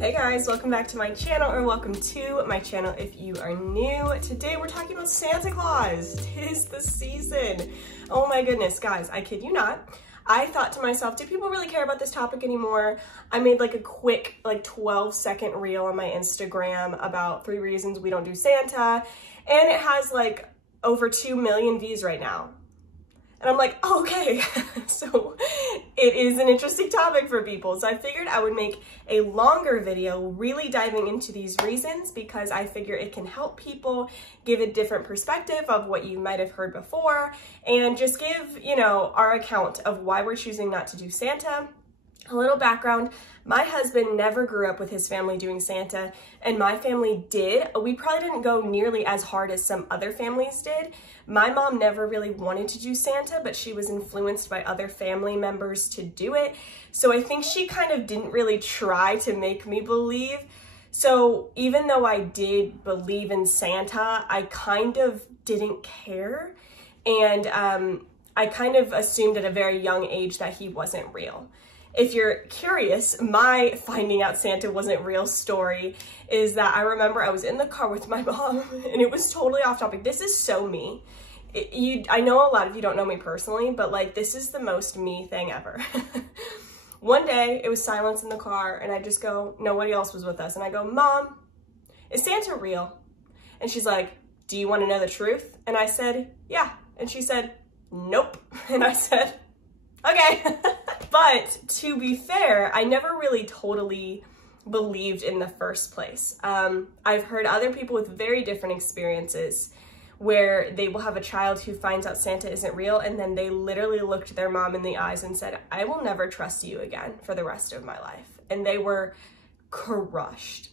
Hey guys, welcome back to my channel, or welcome to my channel if you are new. Today we're talking about Santa Claus. 'Tis the season. Oh my goodness, guys, I kid you not. I thought to myself, do people really care about this topic anymore? I made like a quick 12-second reel on my Instagram about 3 reasons we don't do Santa, and it has like over 2 million views right now. And I'm like, oh, okay, so it is an interesting topic for people. So I figured I would make a longer video really diving into these reasons, because I figure it can help people give a different perspective of what you might have heard before, and just give, our account of why we're choosing not to do Santa. A little background, my husband never grew up with his family doing Santa, and my family did. We probably didn't go nearly as hard as some other families did. My mom never really wanted to do Santa, but she was influenced by other family members to do it. So I think she kind of didn't really try to make me believe. So even though I did believe in Santa, I kind of didn't care. And I kind of assumed at a very young age that he wasn't real. If you're curious, my finding out Santa wasn't real story is that I remember I was in the car with my mom, and it was totally off topic. This is so me. I know a lot of you don't know me personally, but like this is the most me thing ever. One day it was silence in the car, and I just go, nobody else was with us. And I go, Mom, is Santa real? And she's like, do you want to know the truth? And I said, yeah. And she said, nope. And I said, okay. But to be fair, I never really totally believed in the first place. I've heard other people with very different experiences where they will have a child who finds out Santa isn't real, and then they literally looked their mom in the eyes and said, I will never trust you again for the rest of my life. And they were crushed.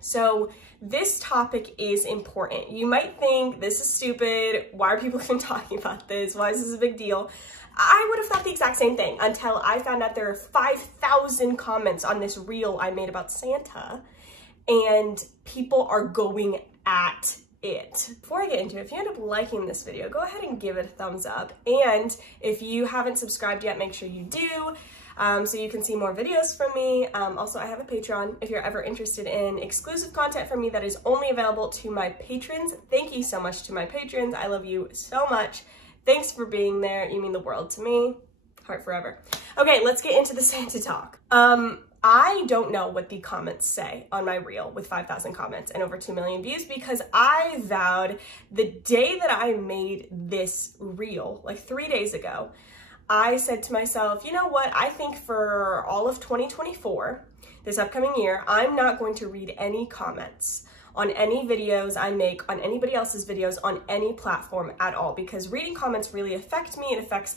So this topic is important. You might think this is stupid. Why are people even talking about this? Why is this a big deal? I would have thought the exact same thing until I found out there are 5,000 comments on this reel I made about Santa, and people are going at it. Before I get into it, if you end up liking this video, go ahead and give it a thumbs up. And if you haven't subscribed yet, make sure you do, so you can see more videos from me. Also, I have a Patreon if you're ever interested in exclusive content from me that is only available to my patrons. Thank you so much to my patrons. I love you so much. Thanks for being there. You mean the world to me. Heart forever. Okay, let's get into the Santa talk. I don't know what the comments say on my reel with 5,000 comments and over 2 million views, because I vowed the day that I made this reel, like 3 days ago, I said to myself, you know what? I think for all of 2024, this upcoming year, I'm not going to read any comments on any videos I make, on anybody else's videos, on any platform at all, because reading comments really affect me. It affects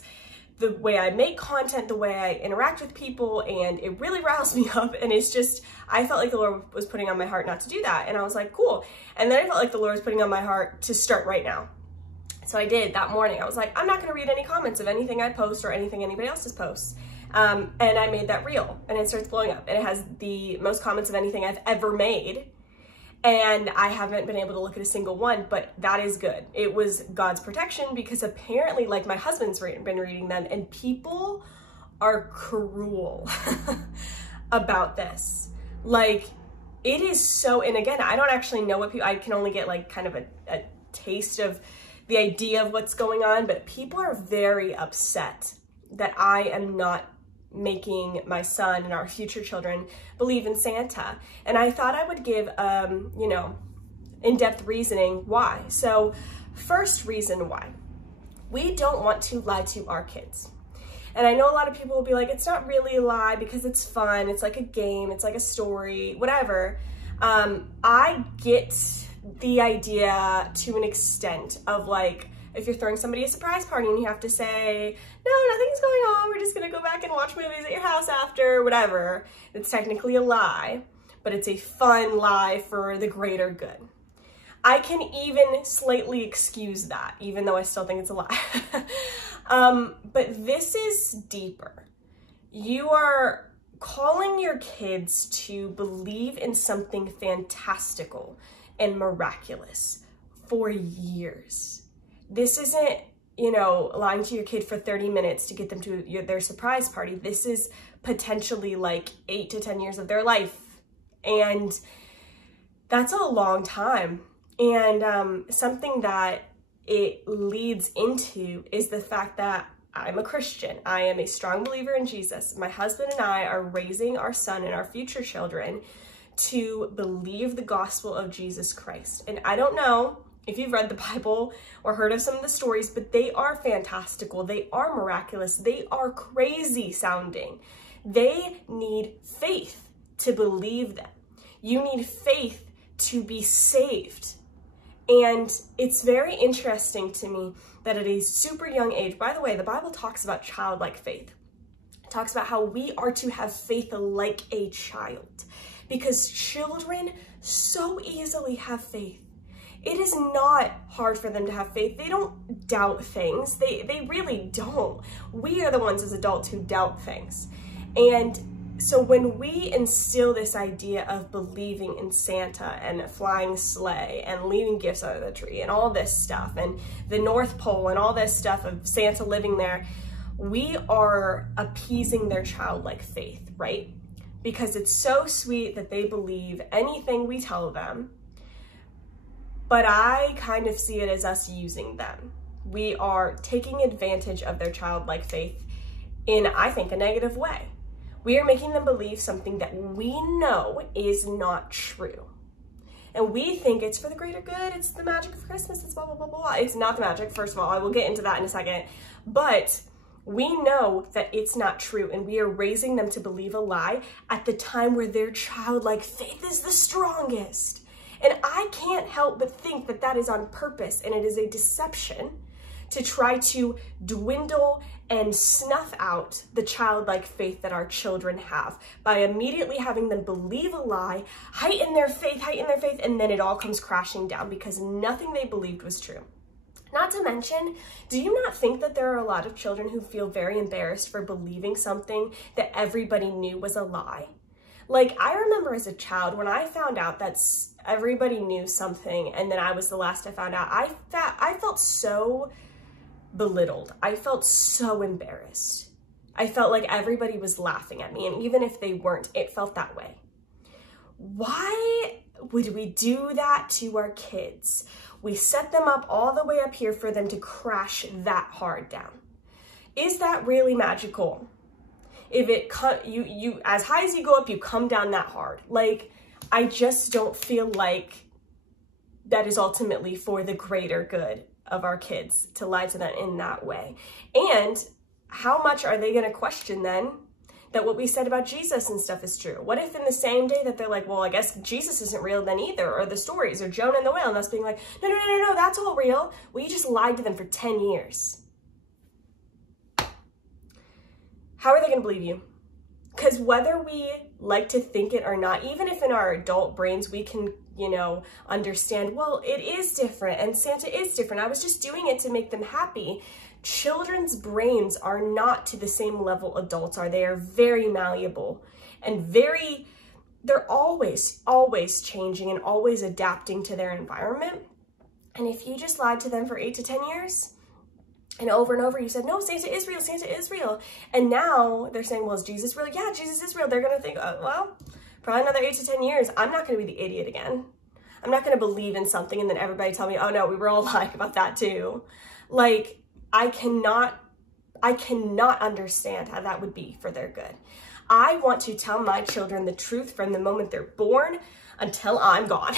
the way I make content, the way I interact with people, and it really riles me up. And it's just, I felt like the Lord was putting on my heart not to do that. And I was like, cool. And then I felt like the Lord was putting on my heart to start right now. So I did that morning. I was like, I'm not gonna read any comments of anything I post or anything anybody else's posts. And I made that reel, and it starts blowing up. And it has the most comments of anything I've ever made. And I haven't been able to look at a single one, but that is good. It was God's protection, because apparently, like, my husband's been reading them, and people are cruel about this. Like, it is so, and again, I don't actually know what people, I can only get like kind of a taste of the idea of what's going on, but people are very upset that I am not making my son and our future children believe in Santa. And I thought I would give, in-depth reasoning why. So first reason why. We don't want to lie to our kids. And I know a lot of people will be like, it's not really a lie because it's fun. It's like a game. It's like a story, whatever. I get the idea to an extent of like, if you're throwing somebody a surprise party and you have to say, no, nothing's going on, we're just gonna go back and watch movies at your house after, whatever. It's technically a lie, but it's a fun lie for the greater good. I can even slightly excuse that, even though I still think it's a lie. But this is deeper. You are calling your kids to believe in something fantastical and miraculous for years. This isn't, lying to your kid for 30 minutes to get them to their surprise party. This is potentially like 8 to 10 years of their life And that's a long time. And something that it leads into is the fact that I'm a Christian. I am a strong believer in Jesus. My husband and I are raising our son and our future children to believe the gospel of Jesus Christ. And I don't know if you've read the Bible or heard of some of the stories, but they are fantastical. They are miraculous. They are crazy sounding. They need faith to believe them. You need faith to be saved. And it's very interesting to me that at a super young age, by the way, the Bible talks about childlike faith. It talks about how we are to have faith like a child, because children so easily have faith. It is not hard for them to have faith. They don't doubt things. They really don't. We are the ones as adults who doubt things. And so when we instill this idea of believing in Santa and a flying sleigh and leaving gifts under the tree and all this stuff and the North Pole and all this stuff of Santa living there, we are appeasing their childlike faith, right? Because it's so sweet that they believe anything we tell them, but I kind of see it as us using them. We are taking advantage of their childlike faith in, I think, a negative way. We are making them believe something that we know is not true. And we think it's for the greater good, it's the magic of Christmas, it's blah, blah, blah, blah. It's not the magic, first of all. I will get into that in a second. But we know that it's not true, and we are raising them to believe a lie at the time where their childlike faith is the strongest. And I can't help but think that that is on purpose, and it is a deception to try to dwindle and snuff out the childlike faith that our children have by immediately having them believe a lie, heighten their faith, and then it all comes crashing down because nothing they believed was true. Not to mention, do you not think that there are a lot of children who feel very embarrassed for believing something that everybody knew was a lie? Like, I remember as a child when I found out that everybody knew something and then I was the last I found out, I felt so belittled. I felt so embarrassed. I felt like everybody was laughing at me, and even if they weren't, it felt that way. Why would we do that to our kids? We set them up all the way up here for them to crash that hard down. Is that really magical? If it you as high as you go up, you come down that hard. Like, I just don't feel like that is ultimately for the greater good of our kids to lie to them in that way. And how much are they going to question then that what we said about Jesus and stuff is true? What if in the same day that they're like, well, I guess Jesus isn't real then either, or the stories, or Jonah and the whale, and us being like, no, that's all real. Well, you just lied to them for 10 years. How are they going to believe you? Because whether we like to think it or not, even if in our adult brains we can, understand, well, it is different and Santa is different. I was just doing it to make them happy. Children's brains are not to the same level adults are. They are very malleable and they're always changing and always adapting to their environment. And if you just lied to them for 8 to 10 years, and over, you said, no, Santa is real, Santa is real. And now they're saying, well, is Jesus real? Yeah, Jesus is real. They're going to think, oh, well, probably another 8 to 10 years, I'm not going to be the idiot again. I'm not going to believe in something and then everybody tell me, oh no, we were all lying about that too. Like, I cannot understand how that would be for their good. I want to tell my children the truth from the moment they're born until I'm gone.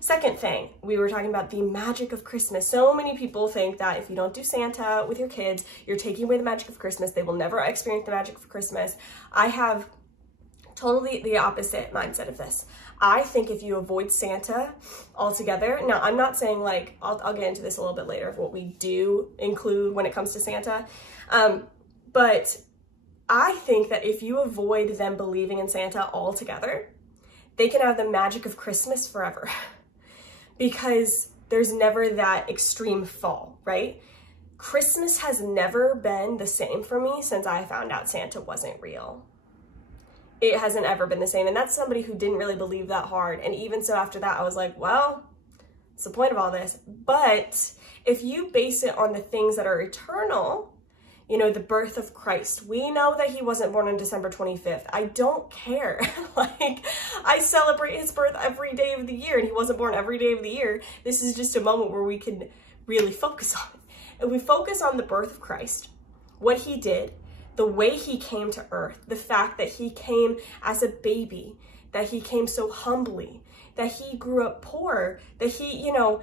Second thing, we were talking about the magic of Christmas. So many people think that if you don't do Santa with your kids, you're taking away the magic of Christmas. They will never experience the magic of Christmas. I have totally the opposite mindset of this. I think if you avoid Santa altogether, now I'm not saying like, I'll get into this a little bit later of what we do include when it comes to Santa, but I think that if you avoid them believing in Santa altogether, they can have the magic of Christmas forever because there's never that extreme fall, right? Christmas has never been the same for me since I found out Santa wasn't real. It hasn't ever been the same. And that's somebody who didn't really believe that hard. And even so after that, I was like, well, what's the point of all this? But if you base it on the things that are eternal, you know, the birth of Christ. We know that he wasn't born on December 25th. I don't care. Like, I celebrate his birth every day of the year, and he wasn't born every day of the year. This is just a moment where we can really focus on it. And we focus on the birth of Christ, what he did, the way he came to earth, the fact that he came as a baby, that he came so humbly, that he grew up poor, that he, you know,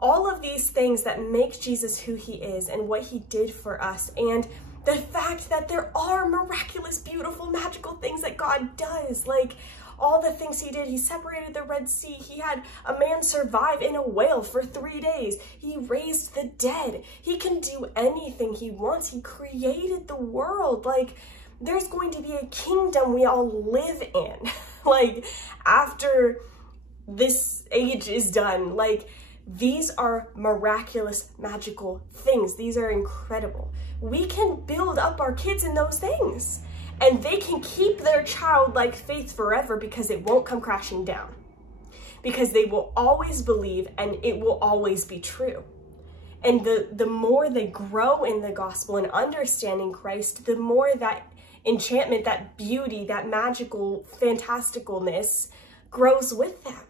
all of these things that make Jesus who he is and what he did for us. And the fact that there are miraculous, beautiful, magical things that God does. Like all the things he did. He separated the Red Sea. He had a man survive in a whale for 3 days. He raised the dead. He can do anything he wants. He created the world. Like, there's going to be a kingdom we all live in. Like, after this age is done. Like, these are miraculous, magical things. These are incredible. We can build up our kids in those things, and they can keep their childlike faith forever because it won't come crashing down, because they will always believe and it will always be true. And the more they grow in the gospel and understanding Christ, the more that enchantment, that beauty, that magical fantasticalness grows with them.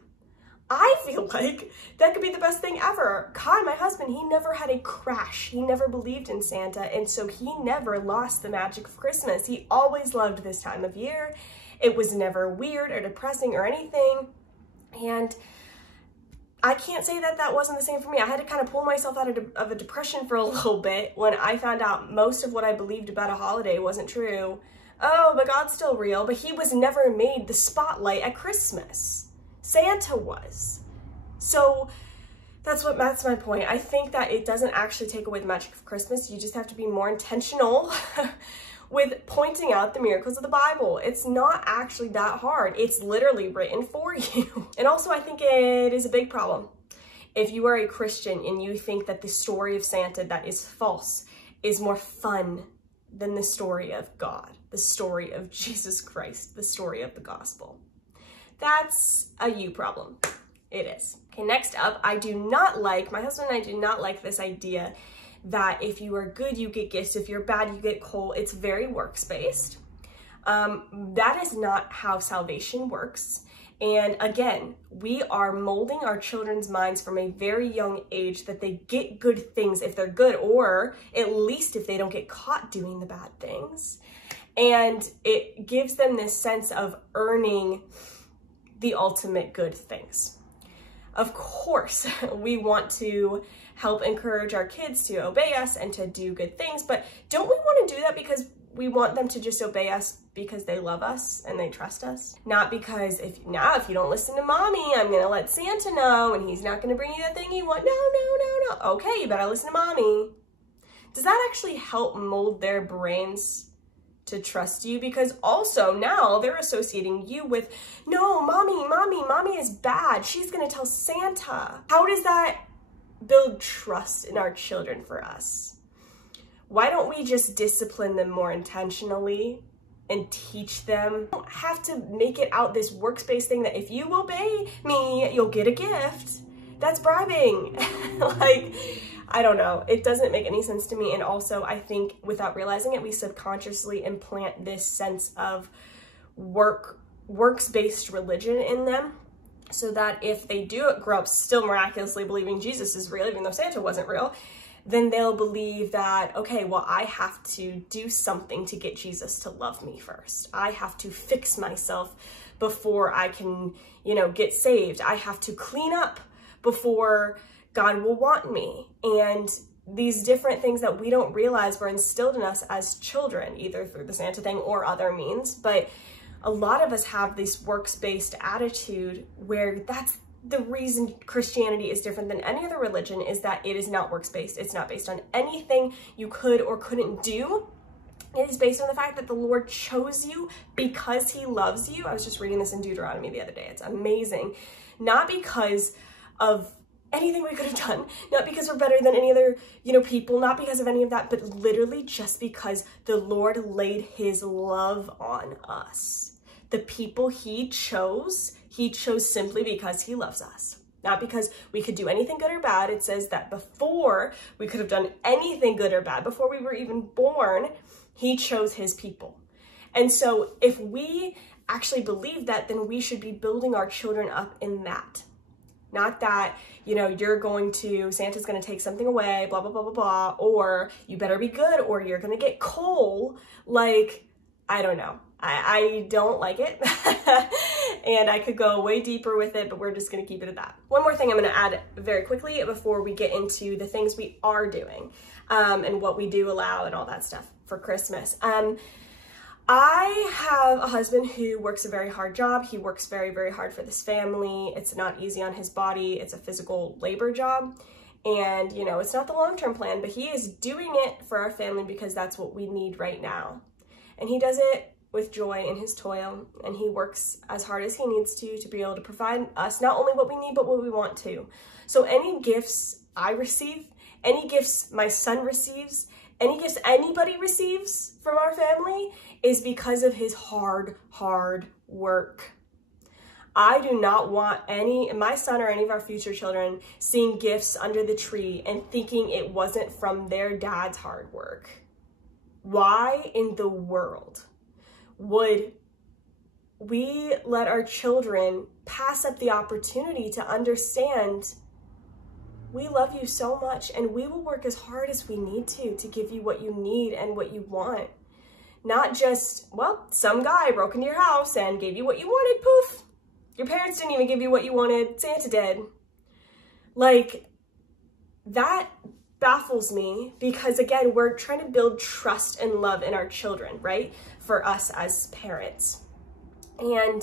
I feel like that could be the best thing ever. Kai, my husband, he never had a crash. He never believed in Santa, and so he never lost the magic of Christmas. He always loved this time of year. It was never weird or depressing or anything. And I can't say that that wasn't the same for me. I had to kind of pull myself out of a depression for a little bit when I found out most of what I believed about a holiday wasn't true. Oh, but God's still real, but he was never made the spotlight at Christmas. Santa was. So that's my point. I think that it doesn't actually take away the magic of Christmas. You just have to be more intentional with pointing out the miracles of the Bible. It's not actually that hard. It's literally written for you. And also, I think it is a big problem if you are a Christian and you think that the story of Santa that is false is more fun than the story of God, the story of Jesus Christ, the story of the gospel. That's a you problem. It is. Okay, next up, my husband and I do not like this idea that if you are good, you get gifts. If you're bad, you get coal. It's very works-based. That is not how salvation works. And again, we are molding our children's minds from a very young age that they get good things if they're good, or at least if they don't get caught doing the bad things. And it gives them this sense of earning the ultimate good things. Of course, we want to help encourage our kids to obey us and to do good things, but don't we want to do that because we want them to just obey us because they love us and they trust us? Not because if you don't listen to mommy, I'm gonna let Santa know and he's not gonna bring you that thing you want. No. Okay, you better listen to mommy. Does that actually help mold their brains to trust you? Because also now they're associating you with, no, mommy is bad. She's gonna tell Santa. How does that build trust in our children for us? Why don't we just discipline them more intentionally and teach them? You don't have to make it out this works-based thing that if you obey me, you'll get a gift. That's bribing. Like, I don't know. It doesn't make any sense to me. And also, I think without realizing it, we subconsciously implant this sense of works-based religion in them, so that if they do grow up still miraculously believing Jesus is real, even though Santa wasn't real, then they'll believe that, okay, well, I have to do something to get Jesus to love me first. I have to fix myself before I can, get saved. I have to clean up before God will want me. And these different things that we don't realize were instilled in us as children, either through the Santa thing or other means. But a lot of us have this works-based attitude where that's the reason Christianity is different than any other religion, is that it is not works-based. It's not based on anything you could or couldn't do. It is based on the fact that the Lord chose you because he loves you. I was just reading this in Deuteronomy the other day. It's amazing. Not because of anything we could have done, not because we're better than any other, people, not because of any of that, but literally just because the Lord laid his love on us. The people he chose simply because he loves us. Not because we could do anything good or bad. It says that before we could have done anything good or bad, before we were even born, he chose his people. And so if we actually believe that, then we should be building our children up in that. Not that, you know, Santa's going to take something away, blah, blah, blah, blah, blah, or you better be good, or you're going to get coal. Like, I don't know. I don't like it. And I could go way deeper with it, but we're just going to keep it at that. One more thing I'm going to add very quickly before we get into the things we are doing, and what we do allow and all that stuff for Christmas. I have a husband who works a very hard job. He works very, very hard for this family. It's not easy on his body. It's a physical labor job. And, you know, it's not the long-term plan, but he is doing it for our family because that's what we need right now. And he does it with joy in his toil, and he works as hard as he needs to be able to provide us not only what we need, but what we want to. So any gifts I receive, any gifts my son receives, any gifts anybody receives from our family is because of his hard work. I do not want my son or any of our future children seeing gifts under the tree and thinking it wasn't from their dad's hard work. Why in the world would we let our children pass up the opportunity to understand we love you so much and we will work as hard as we need to give you what you need and what you want? Not just, well, some guy broke into your house and gave you what you wanted, poof. Your parents didn't even give you what you wanted, Santa did. Like, that baffles me because, again, we're trying to build trust and love in our children, right? For us as parents. And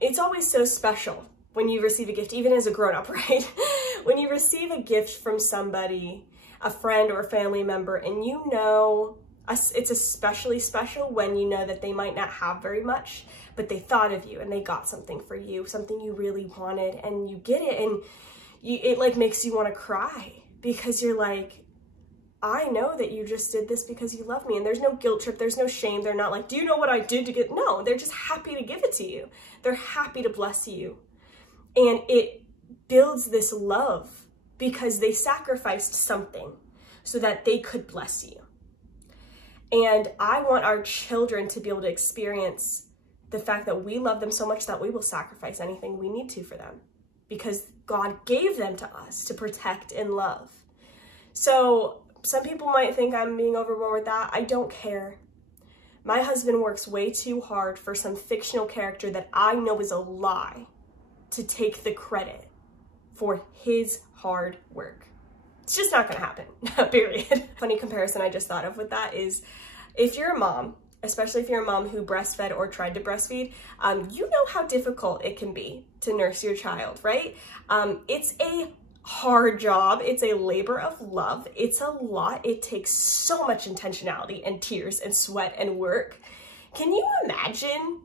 it's always so special when you receive a gift, even as a grown-up, right? When you receive a gift from somebody, a friend or a family member, and you know, it's especially special when you know that they might not have very much, but they thought of you and they got something for you, something you really wanted, and you get it, and it like makes you want to cry because you're like, I know that you just did this because you love me. And there's no guilt trip. There's no shame. They're not like, do you know what I did to get? No, they're just happy to give it to you. They're happy to bless you. And it builds this love because they sacrificed something so that they could bless you. And I want our children to be able to experience the fact that we love them so much that we will sacrifice anything we need to for them because God gave them to us to protect and love. So some people might think I'm being overboard with that. I don't care. My husband works way too hard for some fictional character that I know is a lie to take the credit for his hard work. It's just not gonna happen, period. Funny comparison I just thought of with that is if you're a mom, especially if you're a mom who breastfed or tried to breastfeed, you know how difficult it can be to nurse your child, right? It's a hard job. It's a labor of love. It's a lot. It takes so much intentionality and tears and sweat and work. Can you imagine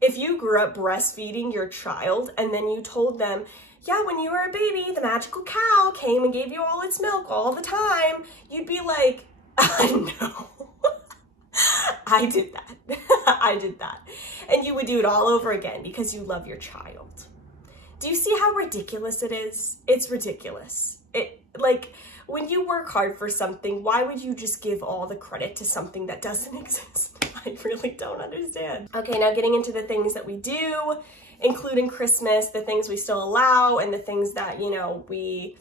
if you grew up breastfeeding your child and then you told them, yeah, when you were a baby, the magical cow came and gave you all its milk all the time? You'd be like, I know. I did that. I did that. And you would do it all over again because you love your child. Do you see how ridiculous it is? It's ridiculous. Like, when you work hard for something, why would you just give all the credit to something that doesn't exist? I really don't understand. Okay, now getting into the things that we do, including Christmas, the things we still allow, and the things that, we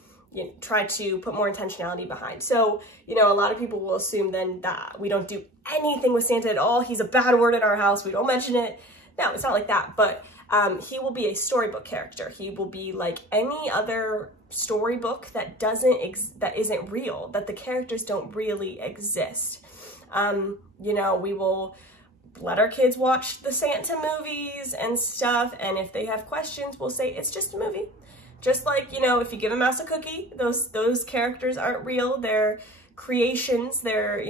try to put more intentionality behind. So, a lot of people will assume then that we don't do anything with Santa at all. He's a bad word in our house. We don't mention it. No, it's not like that, but he will be a storybook character. He will be like any other storybook that isn't real, that the characters don't really exist. We will let our kids watch the Santa movies and stuff, and if they have questions, we'll say it's just a movie. Just like, if you give a mouse a cookie, those characters aren't real. They're creations, they're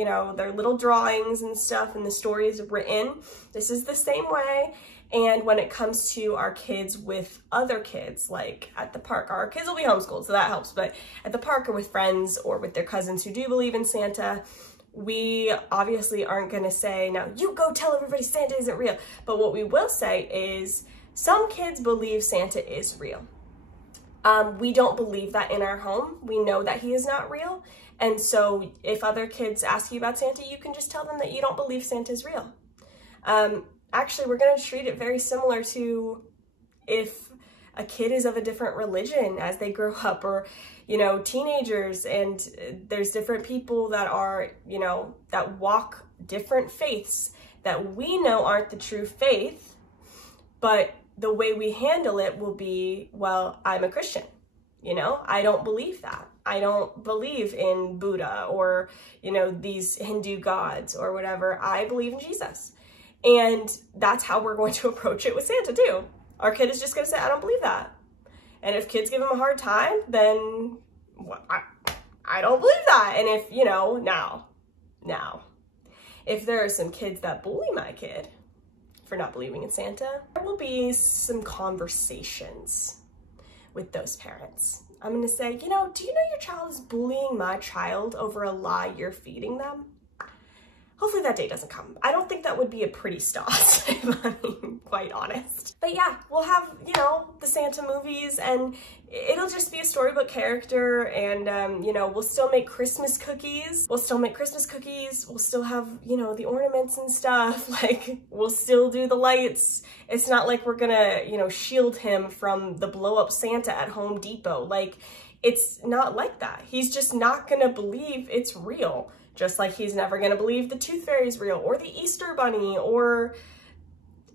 little drawings and stuff, and the story is written. This is the same way. And when it comes to our kids with other kids, like at the park, our kids will be homeschooled, so that helps. But at the park or with friends or with their cousins who do believe in Santa, we obviously aren't going to say, now you go tell everybody Santa isn't real. But what we will say is, Some kids believe Santa is real. We don't believe that in our home. We know that he is not real. And so if other kids ask you about Santa, you can just tell them that you don't believe Santa is real. Actually, we're going to treat it very similar to if a kid is of a different religion as they grow up, or, you know, teenagers, and there's different people that are, you know, that walk different faiths that we know aren't the true faith, but the way we handle it will be, well, I'm a Christian, you know, I don't believe that. I don't believe in Buddha or, you know, these Hindu gods or whatever. I believe in Jesus. And that's how we're going to approach it with Santa too. Our kid is just going to say, I don't believe that. And if kids give him a hard time, then well, I don't believe that. And if, you know, now, if there are some kids that bully my kid for not believing in Santa, there will be some conversations with those parents. I'm going to say, you know, do you know your child is bullying my child over a lie you're feeding them? Hopefully that day doesn't come. I don't think that would be a pretty start, if I'm being quite honest. But yeah, we'll have, you know, the Santa movies, and it'll just be a storybook character, and, you know, we'll still make Christmas cookies. We'll still have, you know, the ornaments and stuff. Like, we'll still do the lights. It's not like we're gonna, you know, shield him from the blow-up Santa at Home Depot. Like, it's not like that. He's just not gonna believe it's real. Just like he's never gonna believe the Tooth Fairy is real, or the Easter Bunny, or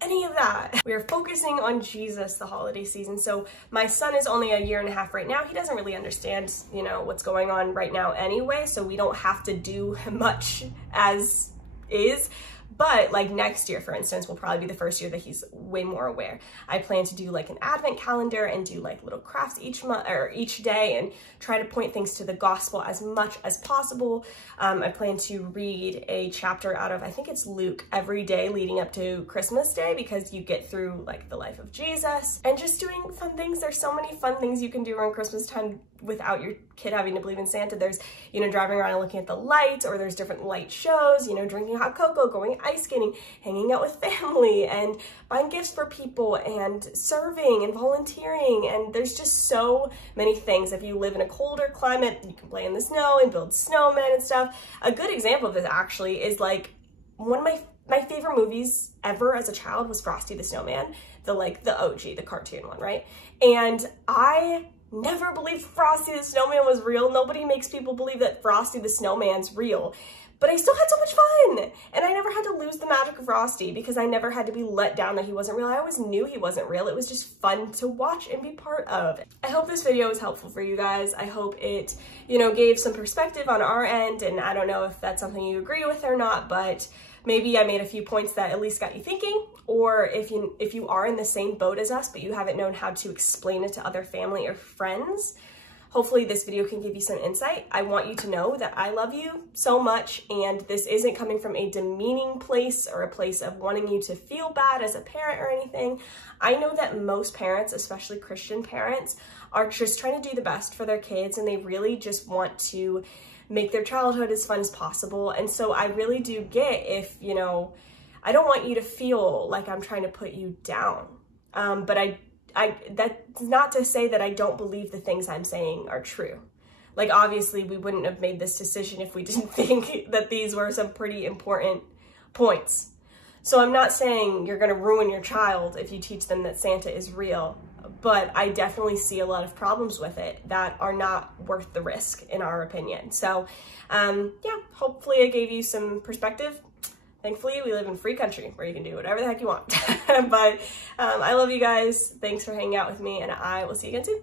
any of that. We are focusing on Jesus the holiday season. So my son is only 1.5 years right now. He doesn't really understand, you know, what's going on right now anyway, so we don't have to do much as is. But like next year, for instance, will probably be the first year that he's way more aware. I plan to do like an advent calendar and do like little crafts each month or each day, and try to point things to the gospel as much as possible. I plan to read a chapter out of, I think it's Luke, every day leading up to Christmas Day, because you get through like the life of Jesus, and just doing fun things. There's so many fun things you can do around Christmas time without your kid having to believe in Santa. There's, you know, driving around and looking at the lights, or there's different light shows, you know, drinking hot cocoa, going ice skating, hanging out with family, and buying gifts for people, and serving and volunteering. And there's just so many things. If you live in a colder climate, you can play in the snow and build snowmen and stuff. A good example of this actually is like one of my favorite movies ever as a child was Frosty the Snowman, the OG, the cartoon one, right? And I never believed Frosty the Snowman was real. Nobody makes people believe that Frosty the Snowman's real. But I still had so much fun, and I never had to lose the magic of Frosty because I never had to be let down that he wasn't real. I always knew he wasn't real. It was just fun to watch and be part of. I hope this video was helpful for you guys. I hope it, you know, gave some perspective on our end, and I don't know if that's something you agree with or not, but maybe I made a few points that at least got you thinking. Or if you are in the same boat as us, but you haven't known how to explain it to other family or friends, hopefully this video can give you some insight. I want you to know that I love you so much, and this isn't coming from a demeaning place or a place of wanting you to feel bad as a parent or anything. I know that most parents, especially Christian parents, are just trying to do the best for their kids, and they really just want to make their childhood as fun as possible. And so I really do get if, you know, I don't want you to feel like I'm trying to put you down. But that's not to say that I don't believe the things I'm saying are true. Like, obviously we wouldn't have made this decision if we didn't think that these were some pretty important points. So I'm not saying you're gonna ruin your child if you teach them that Santa is real, but I definitely see a lot of problems with it that are not worth the risk, in our opinion. So yeah, hopefully I gave you some perspective. Thankfully, we live in a free country where you can do whatever the heck you want. But I love you guys. Thanks for hanging out with me, and I will see you again soon.